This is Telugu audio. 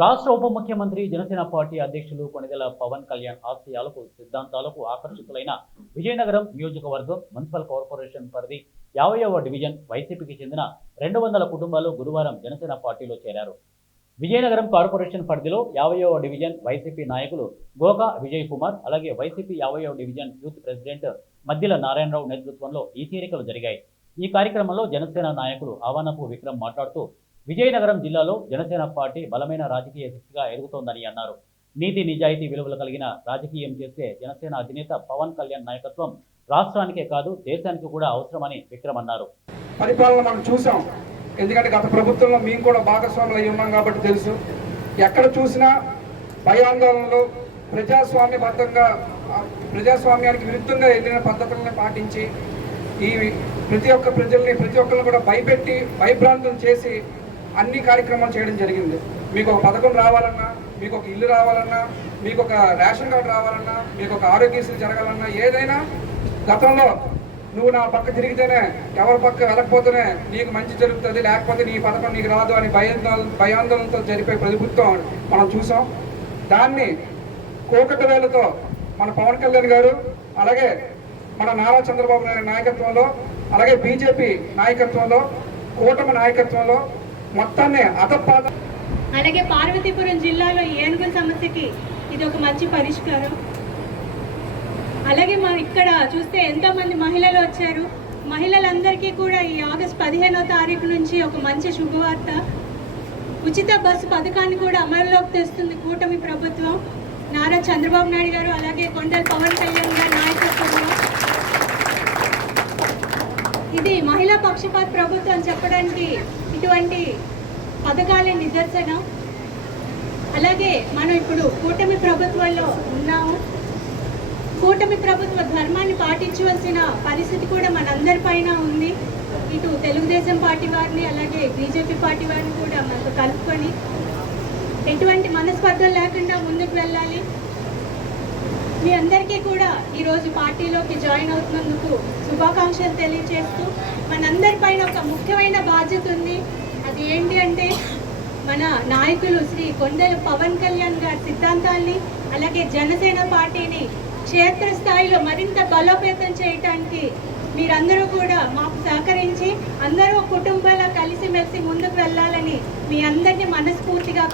రాష్ట్ర ఉప ముఖ్యమంత్రి జనసేన పార్టీ అధ్యక్షులు కొణిదెల పవన్ కళ్యాణ్ ఆశయాలకు సిద్ధాంతాలకు ఆకర్షితులైన విజయనగరం నియోజకవర్గం మున్సిపల్ కార్పొరేషన్ పరిధి 50వ డివిజన్ వైసీపీకి చెందిన 200 కుటుంబాలు గురువారం జనసేన పార్టీలో చేరారు. విజయనగరం కార్పొరేషన్ పరిధిలో 50వ డివిజన్ వైసీపీ నాయకులు గోకా విజయ్ కుమార్, అలాగే వైసీపీ 50వ division youth president Maddila Narayanarao నేతృత్వంలో ఈ చేరికలు జరిగాయి. ఈ కార్యక్రమంలో జనసేన నాయకులు ఆవానపు విక్రమ్ మాట్లాడుతూ విజయనగరం జిల్లాలో జనసేన పార్టీ బలమైన రాజకీయ శక్తిగా ఎదుగుతోందని అన్నారు. నీతి నిజాయితీ విలువలు కలిగిన రాజకీయం చేసే జనసేన అధినేత పవన్ కళ్యాణ్ నాయకత్వం రాష్ట్రానికే కాదు దేశానికి కూడా అవసరమని విక్రమ్ అన్నారు. పరిపాలన మనం చూసాం, ఎందుకంటే గత ప్రభుత్వంలో మేము కూడా భాగస్వాములు అయి ఉన్నాం కాబట్టి తెలుసు. ఎక్కడ చూసినా భయాందోళనలు, ప్రజాస్వామ్యబద్ధంగా ప్రజాస్వామ్యానికి విరుద్ధంగా వెళ్ళిన పద్ధతులను పాటించి ఈ ప్రతి ఒక్కరిని కూడా భయపెట్టి భయభ్రాంతులు చేసి అన్ని కార్యక్రమాలు చేయడం జరిగింది. మీకు ఒక పథకం రావాలన్నా, మీకు ఒక ఇల్లు రావాలన్నా, మీకు ఒక రేషన్ కార్డు రావాలన్నా, మీకు ఒక ఆరోగ్యశ్రీ జరగాలన్నా, ఏదైనా గతంలో నువ్వు నా పక్క తిరిగితేనే, ఎవరి పక్క వెళ్ళకపోతేనే నీకు మంచి జరుగుతుంది, లేకపోతే నీ పథకం నీకు రాదు అని భయాందోళనతో జరిపే ప్రభుత్వం మనం చూసాం. దాన్ని కోకటి వేలతో మన పవన్ కళ్యాణ్ గారు, అలాగే మన నారా చంద్రబాబు నాయుడు నాయకత్వంలో, అలాగే బీజేపీ నాయకత్వంలో, కూటమి నాయకత్వంలో మొత్తాన్ని అతపాత. అలాగే పార్వతీపురం జిల్లాలో ఏనుగుల సమస్యకి ఇది ఒక మంచి పరిష్కారం. అలాగే మనం ఇక్కడ చూస్తే ఎంతోమంది మహిళలు వచ్చారు. మహిళలందరికీ కూడా ఈ ఆగస్టు 15వ తారీఖు నుంచి ఒక మంచి శుభవార్త, ఉచిత బస్సు పథకాన్ని కూడా అమలులోకి తెస్తుంది కూటమి ప్రభుత్వం, నారా చంద్రబాబు నాయుడు గారు, అలాగే కొండల పవన్ కళ్యాణ్ గారి నాయకత్వంలో. ఇది మహిళా పక్షపాత ప్రభుత్వం చెప్పడానికి ఇటువంటి పథకాలే నిదర్శనం. అలాగే మనం ఇప్పుడు కూటమి ప్రభుత్వంలో ఉన్నాము. కూటమి ప్రభుత్వ ధర్మాన్ని పాటించవలసిన పరిస్థితి కూడా మనందరిపైన ఉంది. ఇటు తెలుగుదేశం పార్టీ వారిని, అలాగే బీజేపీ పార్టీ వారిని కూడా మనకు కలుపుకొని ఎటువంటి మనస్పర్ధలు లేకుండా ముందుకు వెళ్ళాలి. మీ అందరికీ కూడా ఈరోజు పార్టీలోకి జాయిన్ అవుతున్నందుకు శుభాకాంక్షలు తెలియజేస్తూ, మనందరిపైన ఒక ముఖ్యమైన బాధ్యత ఉంది. అది ఏంటి అంటే మన నాయకులు శ్రీ కొండల పవన్ కళ్యాణ్ గారి సిద్ధాంతాల్ని, అలాగే జనసేన పార్టీని క్షేత్రస్థాయిలో మరింత బలోపేతం చేయడానికి మీరందరూ కూడా మాకు సహకరించి అందరూ కుటుంబాల కలిసిమెలిసి ముందుకు వెళ్ళాలని మీ అందరినీ మనస్ఫూర్తిగా